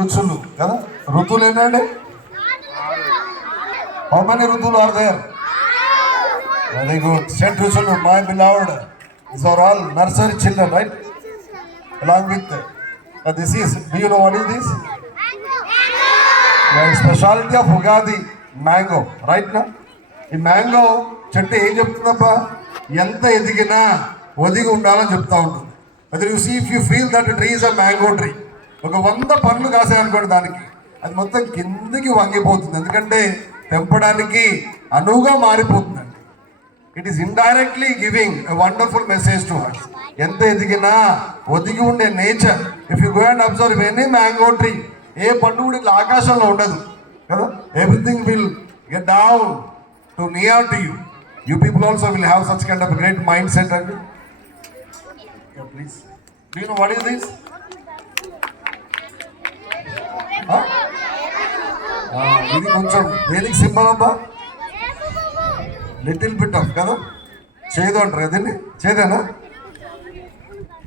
రుచులు కదా. ఋతువులు ఏంటండి? హౌ మెనీ ఋతువులు ఆర్ దేర్? Very good. 7 రుచులు. My beloved, these are all nursery children, right? Along with this is, do you know what is this? The speciality of Ugadi, mango, right now. ఈ mango చెట్టు ఏం చెప్తుందబ్బా? ఎంత ఎదిగినా ఒదిగి ఉండాలని చెప్తా ఉంటుంది. అదే you see, if you feel that tree is a mango tree, ఒక 100 పండ్లు కాసాయనుకోండి దానికి, అది మొత్తం కిందికి వంగిపోతుంది. ఎందుకంటే తెంపడానికి అనువుగా మారిపోతుందండి. It is indirectly giving a wonderful message to us. ఎంత ఎదిగినా ఒదిగి ఉండే nature. If you go and observe any mango tree, ఏ పండు కూడా ఇట్లా ఆకాశంలో ఉండదు కదా. Everything will get down to near to you. You people also will have such kind of a great mindset. And yeah, please. Do you know what is this? ఇది కొంచెం దేనికి సింబల్ అబ్బా? లిటిల్ బిట్ ఆఫ్ కదా. చేదు అంటారు కదండి. చేదేనా?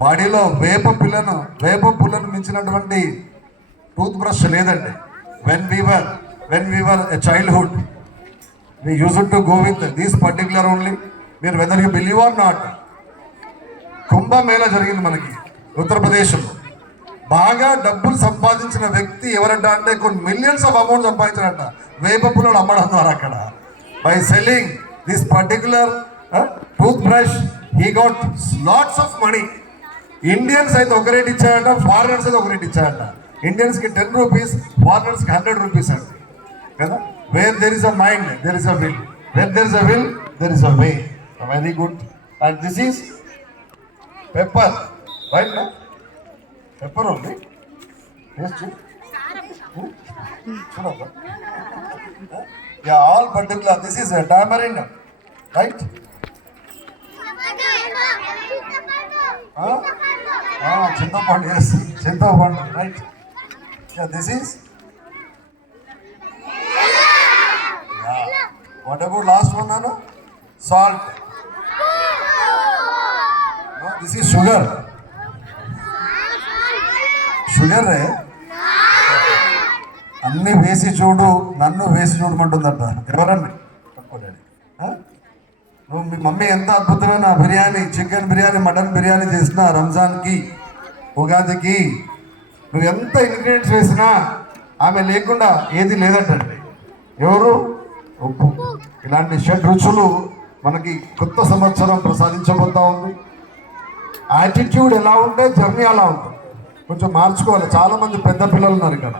బాడీలో వేప పుల్లను మించినటువంటి టూత్ బ్రష్ లేదండి. When we were a childhood, we used to go with this particular only. మీరు whether you believe are not, Kumbh Mela జరిగింది మనకి ఉత్తరప్రదేశ్లో. బాగా డబ్బులు సంపాదించిన వ్యక్తి ఎవరంట అంటే కొన్ని మిలియన్స్ ఆఫ్ అమౌంట్ సంపాదించారంట వేప పుల్లలు అమ్మడం ద్వారా. అక్కడ by selling this particular tooth brush he got lots of money. Indians అయితే ఒక రేట్ ఇచ్చారంట, ఫారినర్స్ అయితే ఒక రేట్ ఇచ్చారంట. ఇండియన్స్కి 10 రూపీస్, ఫారినర్స్కి 100 రూపీస్ అండి కదా. Where there is a mind, there is a will. Where there is a will, there is a way. Very good. And this is pepper, right now? Pepper only. Yes, yeah, all particular. This is a tamarind, right? Chintapandu, yes, Chintapandu, right? Yeah, this is. What about last one, Nana? Salt. No, this is sugar. Sugar, అన్ని వేసి చూడు, నన్ను వేసి చూడమంటుందట. ఎవరన్నా నువ్వు మీ mummy ఎంత అద్భుతమైన biryani, chicken biryani, mutton biryani చేసినా, రంజాన్కి, ఉగాదికి నువ్వు ఎంత ఇంగ్రీడియంట్స్ వేసినా ఆమె లేకుండా ఏది లేదంటండి. ఎవరు? ఉప్పు. ఇలాంటి 7 రుచులు మనకి కొత్త సంవత్సరం ప్రసాదించబోతా ఉంది. యాటిట్యూడ్ ఎలా ఉంటే జర్నీ అలా ఉంటుంది. కొంచెం మార్చుకోవాలి. చాలామంది పెద్ద పిల్లలు ఉన్నారు ఇక్కడ.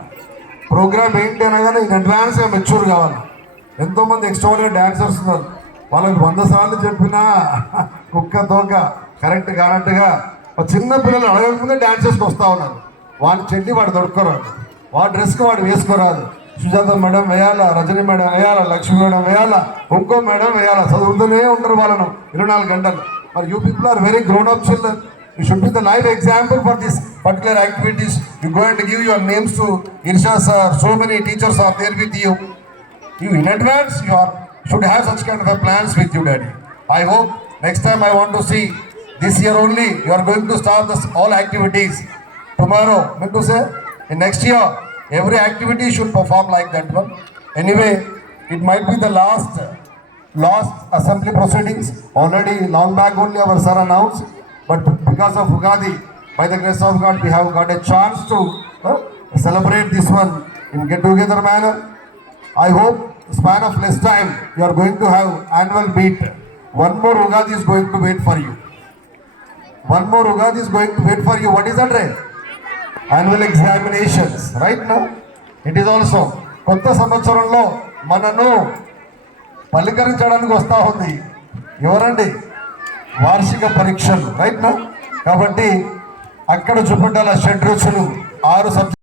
ప్రోగ్రామ్ ఏంటి అనగానే అడ్వాన్స్గా మెచ్యూర్ కావాలి. ఎంతోమంది ఎక్స్ట్రాగా డాన్సర్స్ ఉన్నారు. వాళ్ళకి 100 సార్లు చెప్పినా కుక్క తోక కరెక్ట్ కానట్టుగా చిన్న పిల్లలు అడగకముందే డాన్సర్స్కి వస్తూ ఉన్నారు. వాడి చెడ్డి వాడు దొరుకుకోరాదు, వాడి డ్రెస్కి వాడు వేసుకోరాదు. సుజాత మేడం వేయాలా, రజనీ మేడం వేయాలా, లక్ష్మీ మేడం వేయాలా, ఇంకో మేడం వేయాలా. చదువుతూనే ఉంటారు వాళ్ళను 24 గంటలు. మరి you people are very grown up children. You should be the live example for this particular activities. You go and give your names to Irsha sir. So many teachers are there with you. You in advance should have such kind of a plans with you, Daddy. I hope next time I want to see this year only you are going to start all activities. Tomorrow, meant to say, in next year, every activity should perform like that one. Anyway, it might be the last assembly proceedings. Already long back only our sir announced, but because of Ugadi, by the grace of God, we have got a chance to celebrate this one in get-together manner. I hope span of less time you are going to have annual meet. One more Ugadi is going to wait for you. One more Ugadi is going to wait for you. What is that, right? Annual examinations. Right now, it is also కొత్త సంవత్సరంలో మనను పలికరించడానికి వస్తూ ఉంది. ఎవరండి? వార్షిక పరీక్షలు. Right నా. కాబట్టి అక్కడ చూపెట్టాల 7 రుచులు 6 సబ్జెక్ట్.